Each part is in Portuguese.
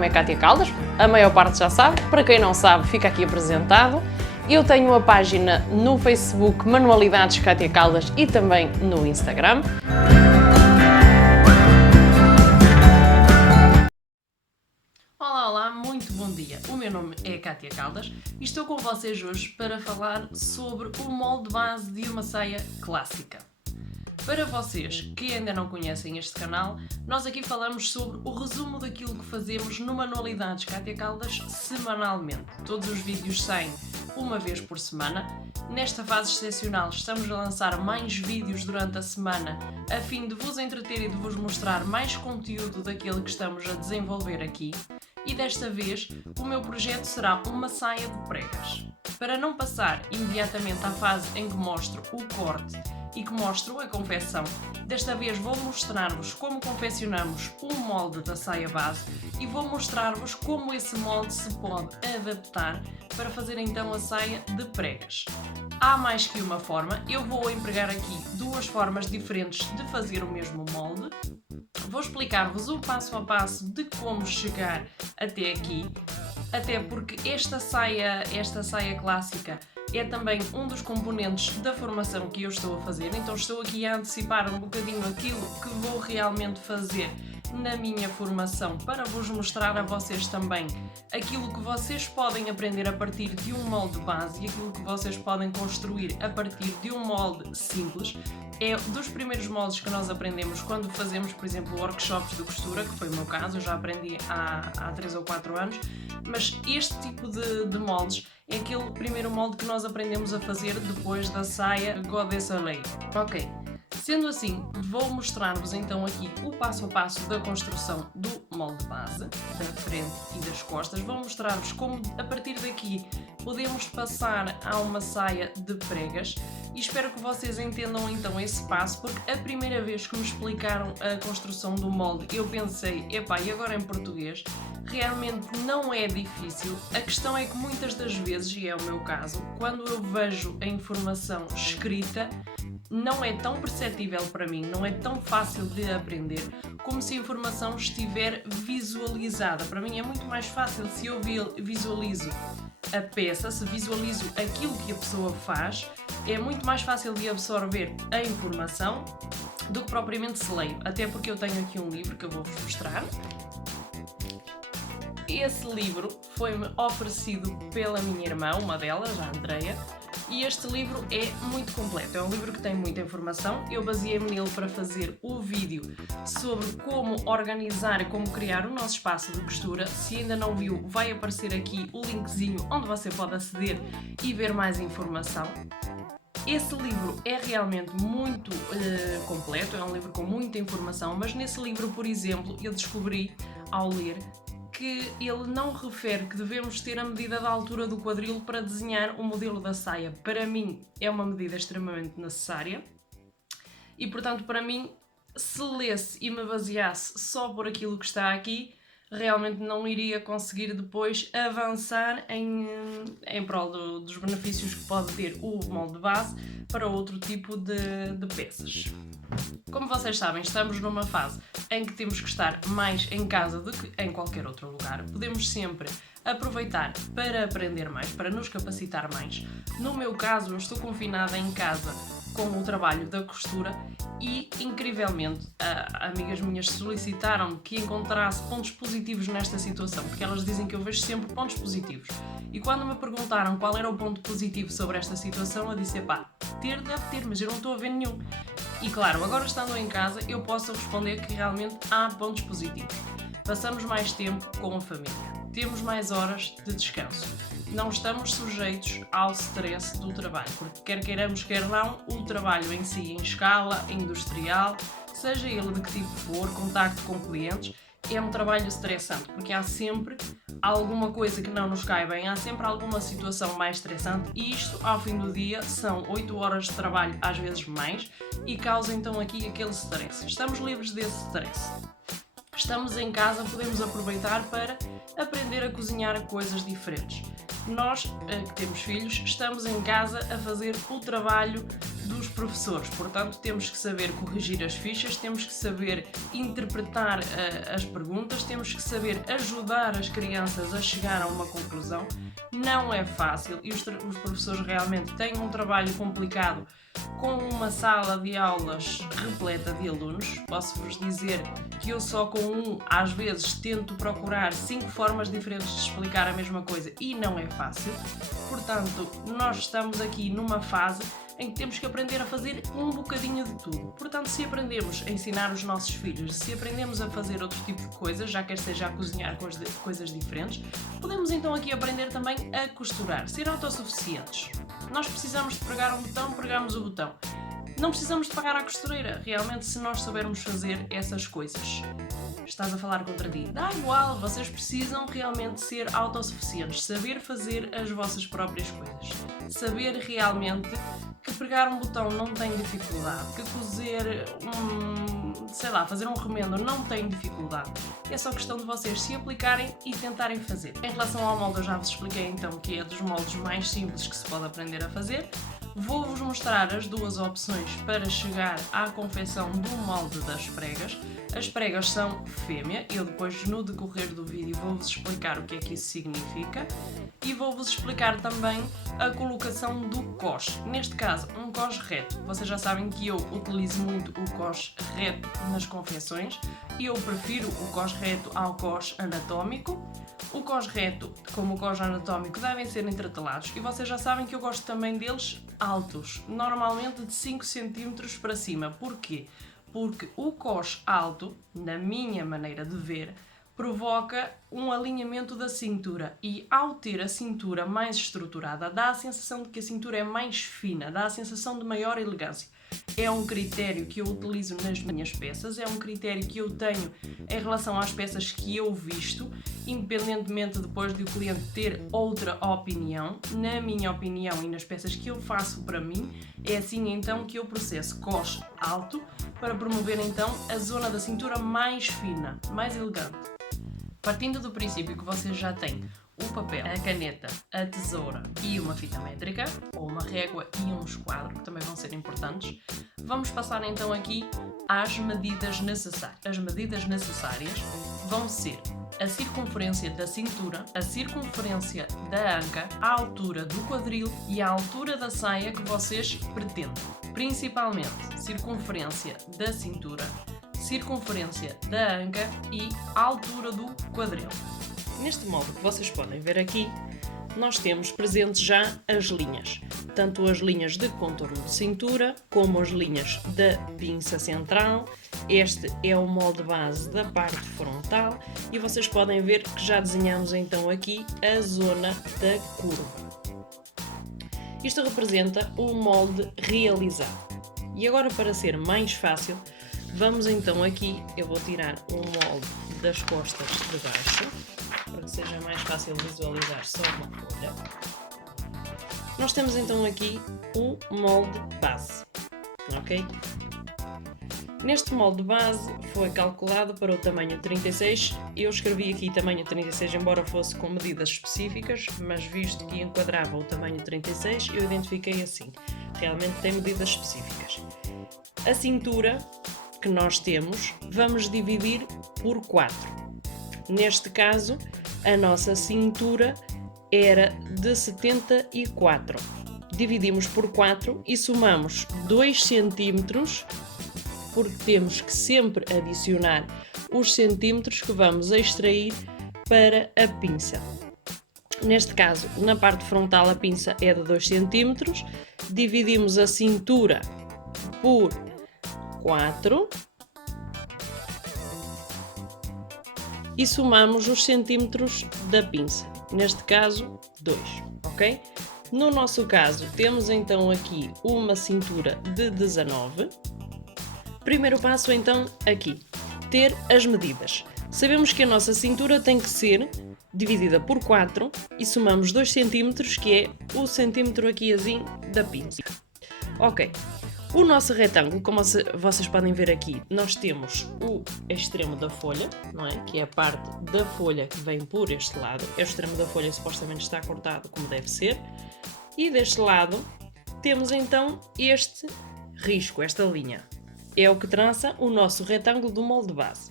nome é Cátia Caldas, a maior parte já sabe, para quem não sabe fica aqui apresentado. Eu tenho uma página no Facebook Manualidades Cátia Caldas e também no Instagram. Olá, muito bom dia. O meu nome é Cátia Caldas e estou com vocês hoje para falar sobre o molde base de uma saia clássica. Para vocês que ainda não conhecem este canal, nós aqui falamos sobre o resumo daquilo que fazemos no Manualidades Cátia Caldas semanalmente. Todos os vídeos saem uma vez por semana. Nesta fase excepcional estamos a lançar mais vídeos durante a semana a fim de vos entreter e de vos mostrar mais conteúdo daquele que estamos a desenvolver aqui. E desta vez o meu projeto será uma saia de pregas. Para não passar imediatamente à fase em que mostro o corte e que mostro a confecção, desta vez vou mostrar-vos como confeccionamos o molde da saia base e vou mostrar-vos como esse molde se pode adaptar para fazer então a saia de pregas. Há mais que uma forma, eu vou empregar aqui duas formas diferentes de fazer o mesmo molde. Vou explicar-vos o passo a passo de como chegar até aqui, até porque esta saia clássica é também um dos componentes da formação que eu estou a fazer, então estou aqui a antecipar um bocadinho aquilo que vou realmente fazer na minha formação para vos mostrar a vocês também aquilo que vocês podem aprender a partir de um molde base e aquilo que vocês podem construir a partir de um molde simples. É dos primeiros moldes que nós aprendemos quando fazemos, por exemplo, workshops de costura, que foi o meu caso, eu já aprendi há 3 ou 4 anos, mas este tipo de moldes é aquele primeiro molde que nós aprendemos a fazer depois da saia Goddess Alley. Ok, sendo assim, vou mostrar-vos então aqui o passo a passo da construção do molde base, da frente e das costas. Vou mostrar-vos como a partir daqui podemos passar a uma saia de pregas e espero que vocês entendam então esse passo, porque a primeira vez que me explicaram a construção do molde eu pensei, epá, e agora em português? Realmente não é difícil, a questão é que muitas das vezes, e é o meu caso, quando eu vejo a informação escrita, não é tão perceptível para mim, não é tão fácil de aprender como se a informação estiver visualizada. Para mim é muito mais fácil se eu visualizo a peça, se visualizo aquilo que a pessoa faz, é muito mais fácil de absorver a informação do que propriamente se leio, até porque eu tenho aqui um livro que eu vou-vos mostrar. Esse livro foi-me oferecido pela minha irmã, uma delas, a Andreia, e este livro é muito completo, é um livro que tem muita informação. Eu baseei-me nele para fazer o vídeo sobre como organizar e como criar o nosso espaço de costura. Se ainda não viu, vai aparecer aqui o linkzinho onde você pode aceder e ver mais informação. Esse livro é realmente muito completo, é um livro com muita informação, mas nesse livro, por exemplo, eu descobri ao ler que ele não refere que devemos ter a medida da altura do quadril para desenhar o modelo da saia. Para mim é uma medida extremamente necessária e, portanto, para mim, se lesse e me baseasse só por aquilo que está aqui, realmente não iria conseguir depois avançar em prol dos benefícios que pode ter o molde base para outro tipo de peças. Como vocês sabem, estamos numa fase em que temos que estar mais em casa do que em qualquer outro lugar. Podemos sempre aproveitar para aprender mais, para nos capacitar mais. No meu caso, eu estou confinada em casa com o trabalho da costura e, incrivelmente, amigas minhas solicitaram-me que encontrasse pontos positivos nesta situação, porque elas dizem que eu vejo sempre pontos positivos. E quando me perguntaram qual era o ponto positivo sobre esta situação, eu disse, pá, deve ter, mas eu não estou a ver nenhum. E claro, agora estando em casa, eu posso responder que realmente há pontos positivos. Passamos mais tempo com a família, temos mais horas de descanso, não estamos sujeitos ao stress do trabalho, porque quer queiramos, quer não, o trabalho em si, em escala industrial, seja ele de que tipo for, contacto com clientes, é um trabalho estressante, porque há sempre alguma coisa que não nos cai bem, há sempre alguma situação mais estressante e isto, ao fim do dia, são 8 horas de trabalho, às vezes mais, e causa então aqui aquele stress. Estamos livres desse stress. Estamos em casa, podemos aproveitar para aprender a cozinhar coisas diferentes. Nós, que temos filhos, estamos em casa a fazer o trabalho dos professores, portanto temos que saber corrigir as fichas, temos que saber interpretar as perguntas, temos que saber ajudar as crianças a chegar a uma conclusão. Não é fácil e os professores realmente têm um trabalho complicado com uma sala de aulas repleta de alunos. Posso-vos dizer que eu só com às vezes tento procurar 5 formas diferentes de explicar a mesma coisa e não é fácil. Portanto, nós estamos aqui numa fase em que temos que aprender a fazer um bocadinho de tudo. Portanto, se aprendemos a ensinar os nossos filhos, se aprendemos a fazer outro tipo de coisas, já quer seja a cozinhar coisas diferentes, podemos então aqui aprender também a costurar, ser autossuficientes. Nós precisamos de pregar um botão, pregamos o botão. Não precisamos de pagar à costureira, realmente, se nós soubermos fazer essas coisas. Estás a falar contra ti. Dá igual, vocês precisam realmente ser autossuficientes, saber fazer as vossas próprias coisas. Saber realmente que pregar um botão não tem dificuldade, que cozer fazer um remendo não tem dificuldade. É só questão de vocês se aplicarem e tentarem fazer. Em relação ao molde, eu já vos expliquei então que é dos moldes mais simples que se pode aprender a fazer. Vou-vos mostrar as duas opções para chegar à confecção do molde das pregas. As pregas são fêmea, eu depois no decorrer do vídeo vou-vos explicar o que é que isso significa e vou-vos explicar também a colocação do cós. Neste caso, um cós reto. Vocês já sabem que eu utilizo muito o cós reto nas confecções e eu prefiro o cós reto ao cós anatómico. O cós reto, como o cós anatómico, devem ser entretelados e vocês já sabem que eu gosto também deles altos, normalmente de 5 cm para cima. Porquê? Porque o cós alto, na minha maneira de ver, provoca um alinhamento da cintura e ao ter a cintura mais estruturada dá a sensação de que a cintura é mais fina, dá a sensação de maior elegância. É um critério que eu utilizo nas minhas peças, é um critério que eu tenho em relação às peças que eu visto, independentemente depois de o cliente ter outra opinião. Na minha opinião e nas peças que eu faço para mim, é assim então que eu processo cós alto para promover então a zona da cintura mais fina, mais elegante. Partindo do princípio que vocês já têm o papel, a caneta, a tesoura e uma fita métrica, ou uma régua e um esquadro, que também vão ser importantes, vamos passar então aqui às medidas necessárias. As medidas necessárias vão ser a circunferência da cintura, a circunferência da anca, a altura do quadril e a altura da saia que vocês pretendem. Principalmente circunferência da cintura, circunferência da anca e a altura do quadril. Neste molde que vocês podem ver aqui, nós temos presentes já as linhas, tanto as linhas de contorno de cintura, como as linhas da pinça central. Este é o molde base da parte frontal e vocês podem ver que já desenhamos então aqui a zona da curva. Isto representa o molde realizado. E agora, para ser mais fácil, vamos então aqui, eu vou tirar o molde das costas de baixo, para que seja mais fácil visualizar só uma folha. Nós temos então aqui o molde base, ok? Neste molde base foi calculado para o tamanho 36, eu escrevi aqui tamanho 36 embora fosse com medidas específicas, mas visto que enquadrava o tamanho 36 eu identifiquei assim, realmente tem medidas específicas. A cintura que nós temos vamos dividir por 4. Neste caso, a nossa cintura era de 74. Dividimos por 4 e somamos 2 cm, porque temos que sempre adicionar os centímetros que vamos extrair para a pinça. Neste caso, na parte frontal a pinça é de 2 cm, dividimos a cintura por 4 e somamos os centímetros da pinça, neste caso 2, ok? No nosso caso temos então aqui uma cintura de 19. Primeiro passo então aqui, ter as medidas. Sabemos que a nossa cintura tem que ser dividida por 4 e somamos 2 cm, que é o centímetro aqui assim da pinça. Ok, O nosso retângulo, como vocês podem ver aqui, nós temos o extremo da folha, não é? Que é a parte da folha que vem por este lado. O extremo da folha supostamente está cortado como deve ser. E deste lado temos então este risco, esta linha. É o que traça o nosso retângulo do molde base.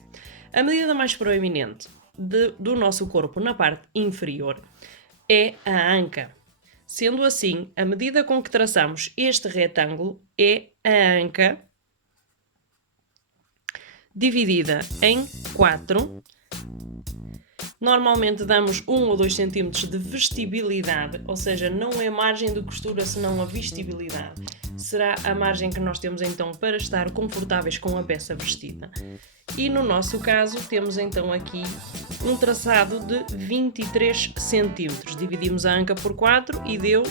A medida mais proeminente do nosso corpo na parte inferior é a anca. Sendo assim, a medida com que traçamos este retângulo é a anca dividida em 4. Normalmente damos 1 ou 2 cm de vestibilidade, ou seja, não é margem de costura senão a vestibilidade. Será a margem que nós temos então para estar confortáveis com a peça vestida. E no nosso caso temos então aqui um traçado de 23 cm. Dividimos a anca por 4 e deu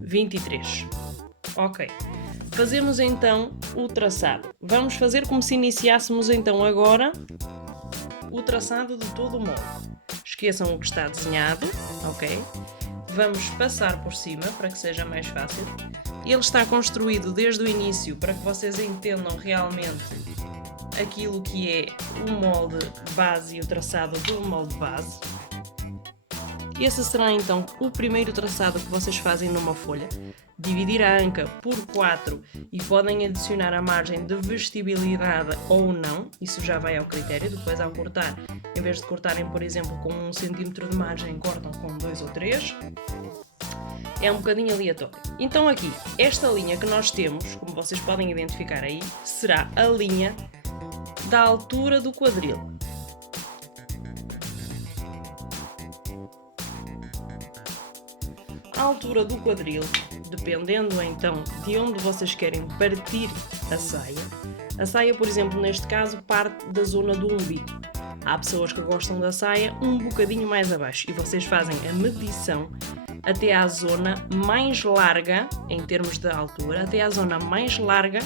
23. Ok. Fazemos então o traçado. Vamos fazer como se iniciássemos então agora o traçado de todo o molde. Esqueçam o que está desenhado, ok? Vamos passar por cima para que seja mais fácil. Ele está construído desde o início para que vocês entendam realmente aquilo que é o molde base e o traçado do molde base. Esse será então o primeiro traçado que vocês fazem numa folha. Dividir a anca por 4 e podem adicionar a margem de vestibilidade ou não, isso já vai ao critério. Depois ao cortar, em vez de cortarem por exemplo com 1 cm de margem, cortam com 2 ou 3. É um bocadinho aleatório. Então aqui, esta linha que nós temos, como vocês podem identificar aí, será a linha da altura do quadril. A altura do quadril, dependendo então de onde vocês querem partir a saia, por exemplo, neste caso, parte da zona do umbigo. Há pessoas que gostam da saia um bocadinho mais abaixo e vocês fazem a medição até à zona mais larga, em termos de altura, até à zona mais larga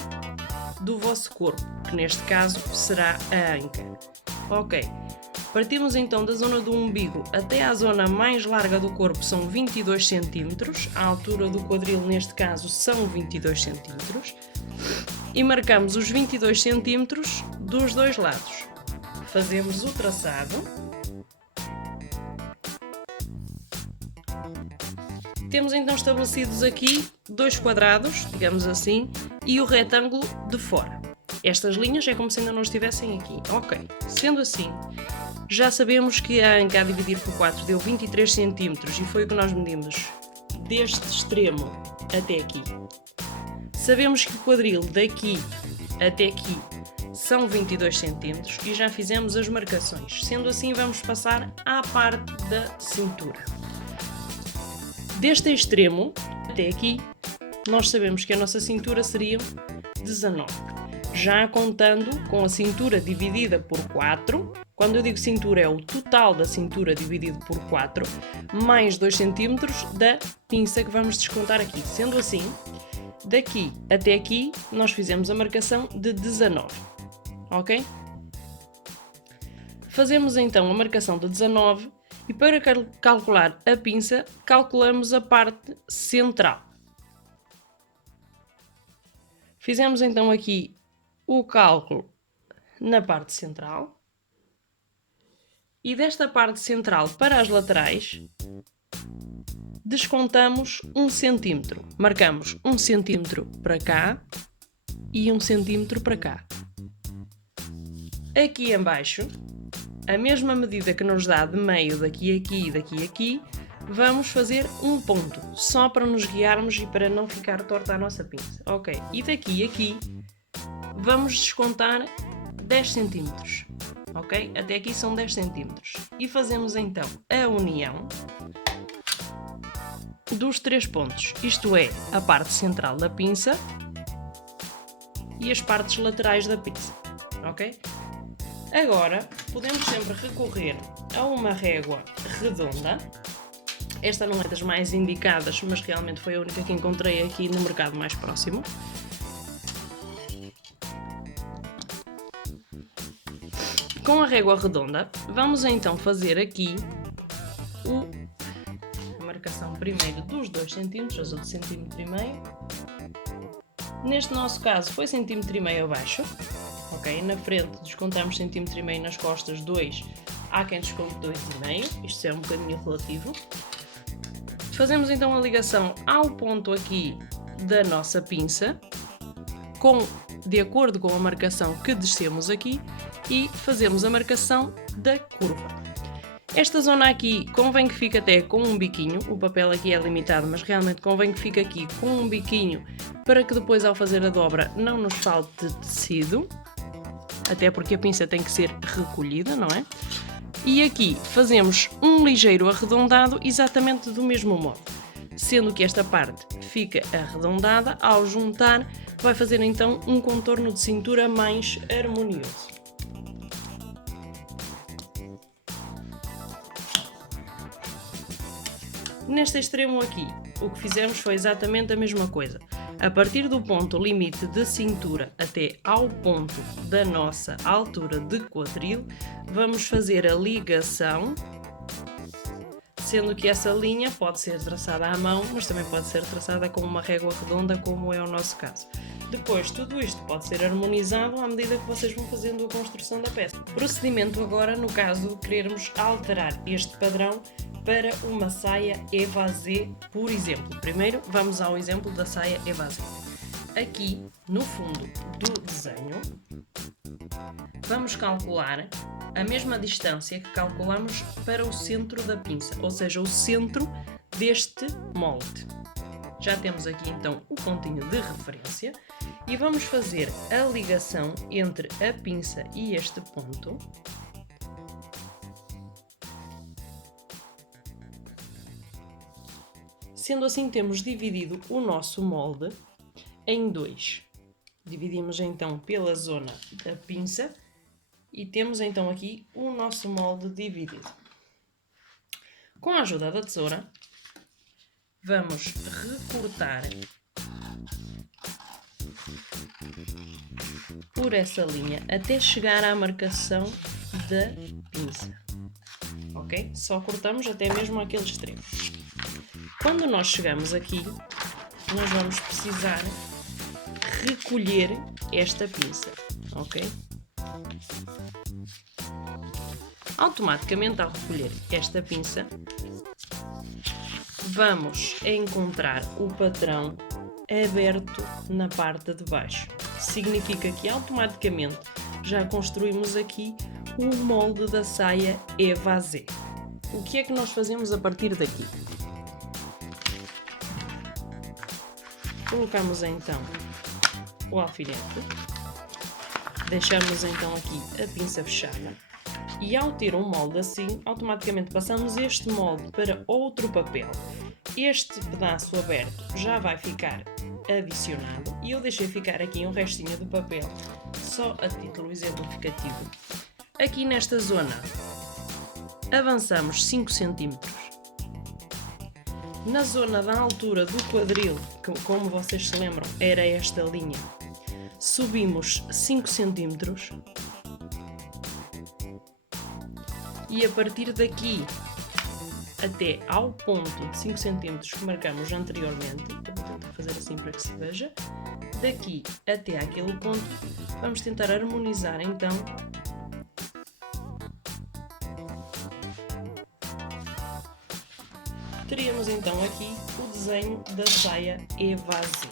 do vosso corpo, que neste caso será a anca. Ok. Partimos então da zona do umbigo até à zona mais larga do corpo, são 22 cm, a altura do quadril neste caso são 22 cm, e marcamos os 22 cm dos dois lados. Fazemos o traçado. Temos então estabelecidos aqui dois quadrados, digamos assim, e o retângulo de fora. Estas linhas é como se ainda não estivessem aqui. Ok, sendo assim, já sabemos que a anca a dividir por 4 deu 23 cm e foi o que nós medimos deste extremo até aqui. Sabemos que o quadril daqui até aqui são 22 cm e já fizemos as marcações. Sendo assim, vamos passar à parte da cintura. Deste extremo até aqui, nós sabemos que a nossa cintura seria 19. Já contando com a cintura dividida por 4, quando eu digo cintura é o total da cintura dividido por 4, mais 2 cm da pinça que vamos descontar aqui. Sendo assim, daqui até aqui nós fizemos a marcação de 19, ok? Fazemos então a marcação de 19 e para calcular a pinça, calculamos a parte central. Fizemos então aqui o cálculo na parte central e desta parte central para as laterais descontamos 1 cm. Marcamos 1 cm para cá e 1 cm para cá. Aqui em baixo, a mesma medida que nos dá de meio daqui a aqui e daqui a aqui, vamos fazer um ponto, só para nos guiarmos e para não ficar torta a nossa pinça. Ok, e daqui a aqui vamos descontar 10 cm. Ok? Até aqui são 10 cm. E fazemos então a união dos três pontos, isto é, a parte central da pinça e as partes laterais da pinça. Ok? Agora, podemos sempre recorrer a uma régua redonda. Esta não é das mais indicadas, mas realmente foi a única que encontrei aqui no mercado mais próximo. Com a régua redonda, vamos então fazer aqui a marcação primeiro dos 2 cm, as outros centímetro e meio. Neste nosso caso foi 1,5 cm abaixo, ok? Na frente descontamos 1,5 cm, nas costas 2, há quem desconte 2,5, isto é um bocadinho relativo. Fazemos então a ligação ao ponto aqui da nossa pinça, de acordo com a marcação que descemos aqui, e fazemos a marcação da curva. Esta zona aqui convém que fique até com um biquinho, o papel aqui é limitado, mas realmente convém que fique aqui com um biquinho para que depois ao fazer a dobra não nos falte tecido, até porque a pinça tem que ser recolhida, não é? E aqui fazemos um ligeiro arredondado exatamente do mesmo modo, sendo que esta parte fica arredondada, ao juntar vai fazer então um contorno de cintura mais harmonioso. Neste extremo aqui, o que fizemos foi exatamente a mesma coisa. A partir do ponto limite de cintura até ao ponto da nossa altura de quadril, vamos fazer a ligação, sendo que essa linha pode ser traçada à mão, mas também pode ser traçada com uma régua redonda, como é o nosso caso. Depois, tudo isto pode ser harmonizado à medida que vocês vão fazendo a construção da peça. Procedimento agora, no caso de querermos alterar este padrão para uma saia évasé, por exemplo. Primeiro, vamos ao exemplo da saia évasé. Aqui, no fundo do desenho, vamos calcular a mesma distância que calculamos para o centro da pinça, ou seja, o centro deste molde. Já temos aqui então o pontinho de referência e vamos fazer a ligação entre a pinça e este ponto. Sendo assim, temos dividido o nosso molde em dois. Dividimos então pela zona da pinça e temos então aqui o nosso molde dividido. Com a ajuda da tesoura, vamos recortar por essa linha até chegar à marcação da pinça. Ok? Só cortamos até mesmo aquele extremo. Quando nós chegamos aqui, nós vamos precisar recolher esta pinça, ok? Automaticamente, ao recolher esta pinça, vamos encontrar o padrão aberto na parte de baixo. Significa que automaticamente já construímos aqui o molde da saia évasé. O que é que nós fazemos a partir daqui? Colocamos então o alfinete, deixamos então aqui a pinça fechada e ao ter um molde assim, automaticamente passamos este molde para outro papel. Este pedaço aberto já vai ficar adicionado e eu deixei ficar aqui um restinho de papel, só a título exemplificativo. Aqui nesta zona avançamos 5 cm. Na zona da altura do quadril, que como vocês se lembram era esta linha, subimos 5 cm e a partir daqui até ao ponto de 5 cm que marcamos anteriormente, vou tentar fazer assim para que se veja, daqui até aquele ponto vamos tentar harmonizar então teríamos então aqui o desenho da saia évasé.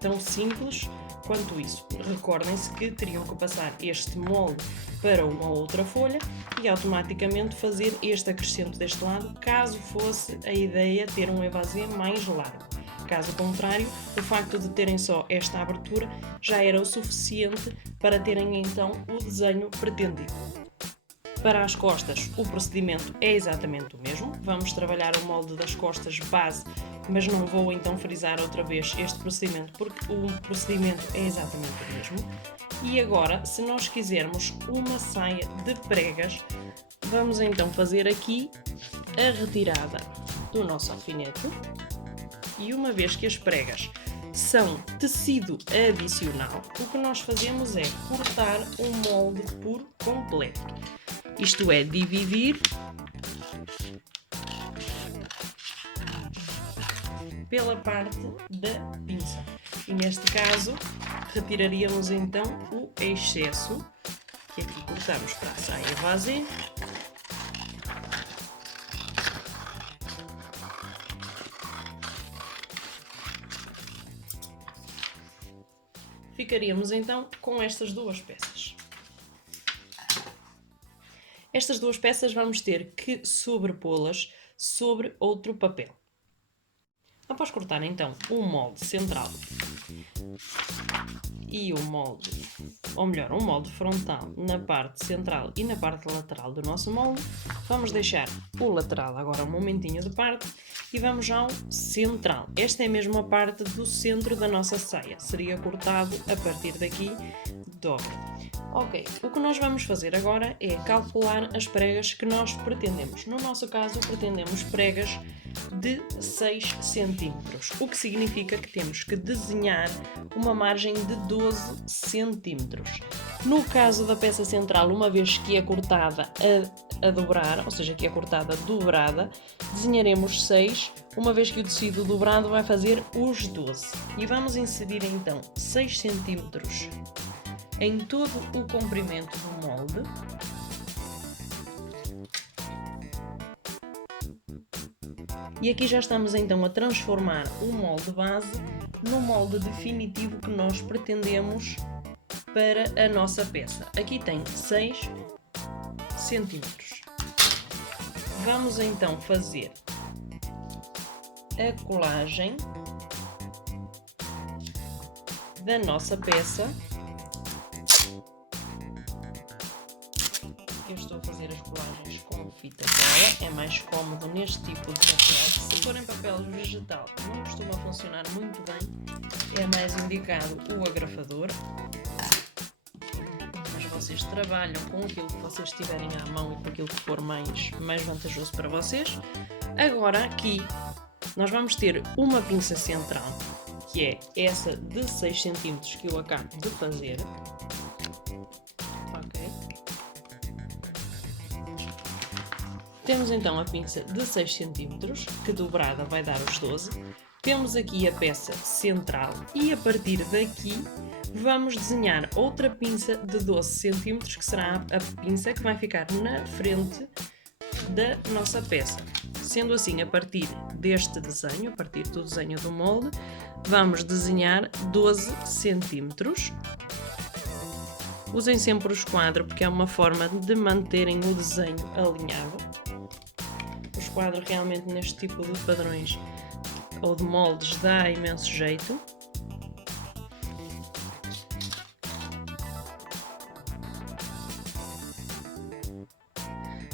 Tão simples quanto isso. Recordem-se que teriam que passar este molde para uma outra folha e automaticamente fazer este acrescento deste lado, caso fosse a ideia ter um évasé mais largo. Caso contrário, o facto de terem só esta abertura já era o suficiente para terem então o desenho pretendido. Para as costas, o procedimento é exatamente o mesmo. Vamos trabalhar o molde das costas base, mas não vou então frisar outra vez este procedimento, porque o procedimento é exatamente o mesmo. E agora, se nós quisermos uma saia de pregas, vamos então fazer aqui a retirada do nosso alfinete. E uma vez que as pregas são tecido adicional, o que nós fazemos é cortar o molde por completo. Isto é, dividir pela parte da pinça. E neste caso, retiraríamos então o excesso, que aqui cortamos para a saia vazia. Ficaríamos então com estas duas peças. Estas duas peças vamos ter que sobrepô-las sobre outro papel. Após cortar então o molde central e o molde, ou melhor, um molde frontal na parte central e na parte lateral do nosso molde, vamos deixar o lateral agora um momentinho de parte e vamos ao central. Esta é mesmo a parte do centro da nossa saia, seria cortado a partir daqui dobra. Ok, o que nós vamos fazer agora é calcular as pregas que nós pretendemos. No nosso caso, pretendemos pregas de 6 cm, o que significa que temos que desenhar uma margem de 12 cm. No caso da peça central, uma vez que é cortada a dobrar, ou seja, que é cortada dobrada, desenharemos 6, uma vez que o tecido dobrado vai fazer os 12. E vamos inserir então 6 cm em todo o comprimento do molde. E aqui já estamos então a transformar o molde base no molde definitivo que nós pretendemos para a nossa peça. Aqui tem 6 centímetros. Vamos então fazer a colagem da nossa peça. Eu estou a fazer as colagens com fita cola, é mais cómodo neste tipo de papel. Se for em papel vegetal, não costuma funcionar muito bem, é mais indicado o agrafador. Mas vocês trabalham com aquilo que vocês tiverem à mão e com aquilo que for mais vantajoso para vocês. Agora aqui nós vamos ter uma pinça central, que é essa de 6 cm que eu acabo de fazer. Temos então a pinça de 6 cm, que dobrada vai dar os 12. Temos aqui a peça central e a partir daqui vamos desenhar outra pinça de 12 cm, que será a pinça que vai ficar na frente da nossa peça. Sendo assim, a partir deste desenho, a partir do desenho do molde, vamos desenhar 12 cm. Usem sempre o esquadro, porque é uma forma de manterem o desenho alinhado. O esquadro realmente neste tipo de padrões ou de moldes dá imenso jeito.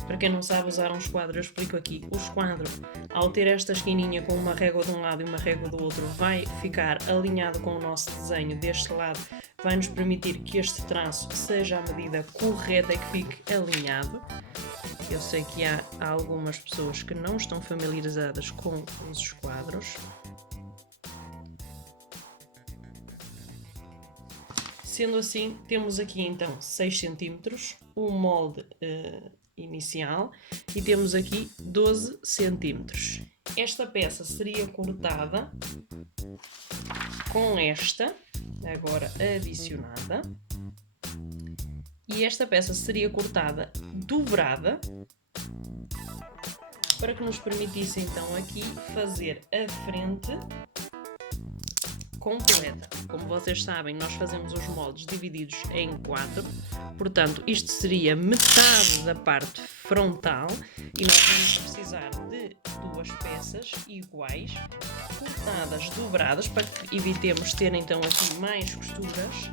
Para quem não sabe usar um esquadro, eu explico aqui. O esquadro, ao ter esta esquininha com uma régua de um lado e uma régua do outro, vai ficar alinhado com o nosso desenho deste lado, vai nos permitir que este traço seja a medida correta e que fique alinhado. Eu sei que há algumas pessoas que não estão familiarizadas com os esquadros. Sendo assim, temos aqui então 6 cm, o molde inicial, e temos aqui 12 cm. Esta peça seria cortada com esta, agora adicionada, e esta peça seria cortada dobrada, para que nos permitisse então aqui fazer a frente completa. Como vocês sabem, nós fazemos os moldes divididos em 4, portanto isto seria metade da parte frontal e nós vamos precisar de duas peças iguais, cortadas, dobradas, para que evitemos ter então aqui mais costuras.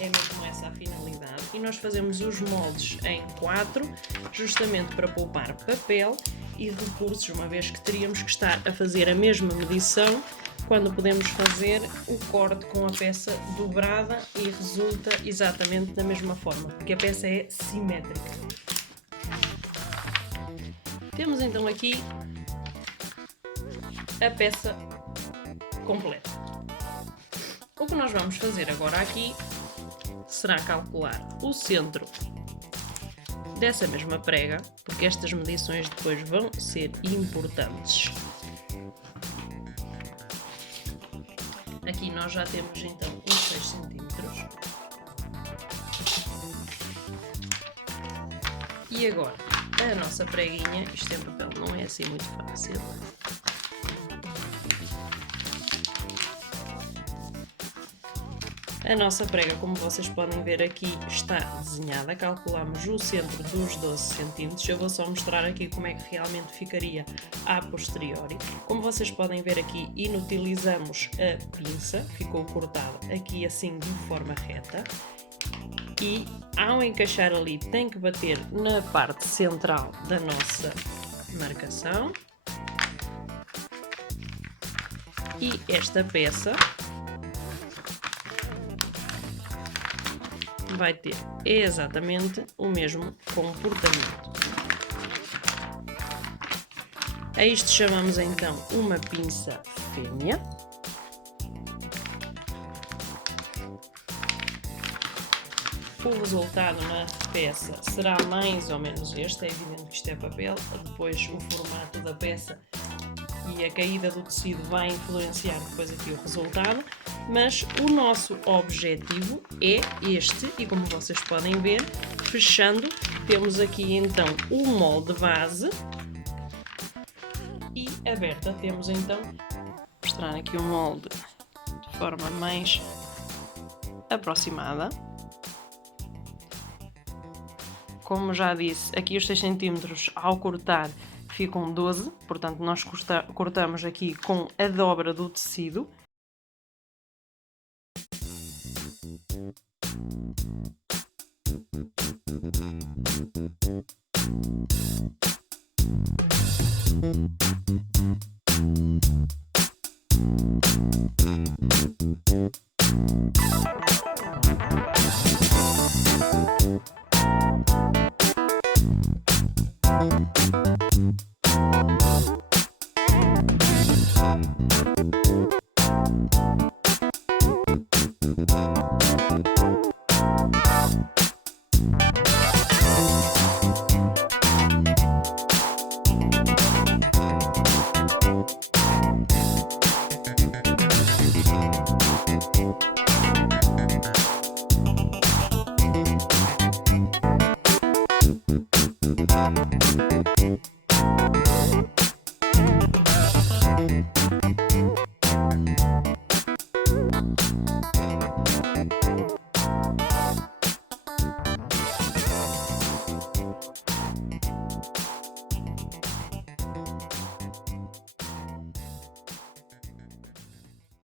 É mesmo essa a finalidade, e nós fazemos os moldes em 4 justamente para poupar papel e recursos, uma vez que teríamos que estar a fazer a mesma medição quando podemos fazer o corte com a peça dobrada e resulta exatamente da mesma forma, porque a peça é simétrica. Temos então aqui a peça completa. O que nós vamos fazer agora aqui será calcular o centro dessa mesma prega, porque estas medições depois vão ser importantes. nós já temos então os 6 centímetros. E agora, a nossa preguinha, isto em papel não é assim muito fácil. A nossa prega, como vocês podem ver aqui, está desenhada. Calculamos o centro dos 12 cm. Eu vou só mostrar aqui como é que realmente ficaria a posteriori. Como vocês podem ver aqui, inutilizamos a pinça, ficou cortada aqui assim de forma reta. E ao encaixar ali tem que bater na parte central da nossa marcação. E esta peça vai ter exatamente o mesmo comportamento. A isto chamamos então uma pinça fêmea. O resultado na peça será mais ou menos este. É evidente que isto é papel, depois o formato da peça e a caída do tecido vai influenciar depois aqui o resultado, mas o nosso objetivo é este, e como vocês podem ver, fechando, temos aqui então o molde base e aberta temos então, vou mostrar aqui o molde de forma mais aproximada. Como já disse, aqui os 6 cm ao cortar ficam 12, portanto nós cortamos aqui com a dobra do tecido.